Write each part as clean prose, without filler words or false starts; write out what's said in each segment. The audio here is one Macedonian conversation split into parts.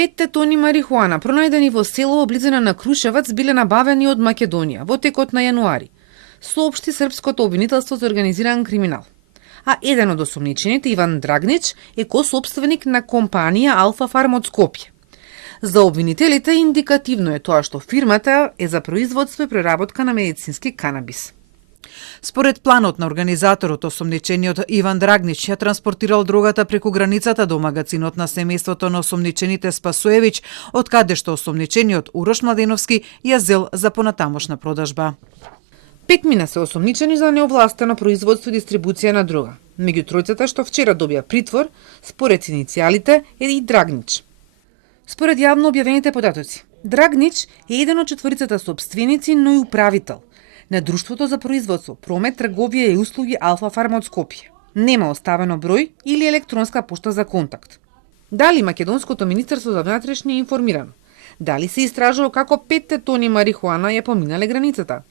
5 тони марихуана пронајдени во село близина на Крушевац биле набавени од Македонија во текот на јануари, соопшти српското обвинителство за организиран криминал. А еден од осомничените, Иван Драгнич, е косоопственик на компанија Алфа Фарм од Скопје. За обвинителите индикативно е тоа што фирмата е за производство и преработка на медицински канабис. Според планот на организаторот, осомничениот Иван Драгнич ја транспортирал дрогата преку границата до магазинот на семејството на осомничените Спасоевиќ, од каде што осомничениот Урош Младеновски ја зел за понатамошна продажба. 5 мина се осомничени за неовластено производство и дистрибуција на дрога. Меѓу тројцата што вчера добија притвор, според иницијалите е и Драгнич. Според јавно објавените податоци, Драгнич е еден од четворицата сопственици, но и управител на Друштвото за производство, промет, трговија и услуги Алфа Фарм од Скопје. Нема оставено број или електронска пошта за контакт. Дали Македонското министерство за внатрешни е информирано? Дали се истражува како 5 тони марихуана ја поминале границата?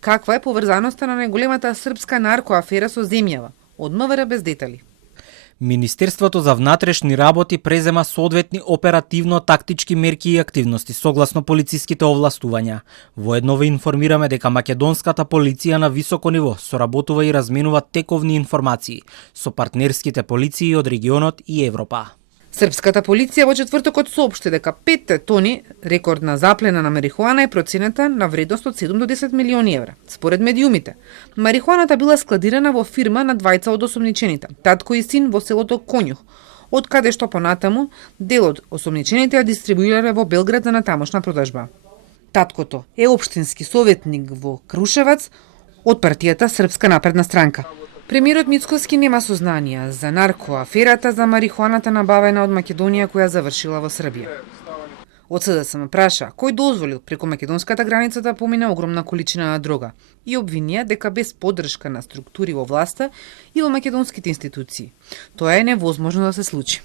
Каква е поврзаноста на најголемата српска наркоафера со земјава? Од МВР без детали. Министерството за внатрешни работи презема соодветни оперативно-тактички мерки и активности согласно полициските овластувања. Воедно ве информираме дека македонската полиција на високо ниво соработува и разменува тековни информации со партнерските полиции од регионот и Европа. Српската полиција во четвртокот соопшти дека 5 тони рекордна заплена на марихуана е процената на вредност од 7 до 10 милиони евра. Според медиумите, марихуаната била складирана во фирма на двајца од осомничените, татко и син во селото Конјух, од каде што понатаму дел од осомничените ја дистрибуирале во Белград за натамошна продажба. Таткото е општински советник во Крушевац од партијата Српска напредна странка. Премиерот Мицкоски нема сознанија за наркоаферата за марихуаната набавена од Македонија која завршила во Србија. Од СДСМ праша кој дозволил преку македонската граница да помине огромна количина на дрога и обвинија дека без поддршка на структури во власта и во македонските институции тоа е невозможно да се случи.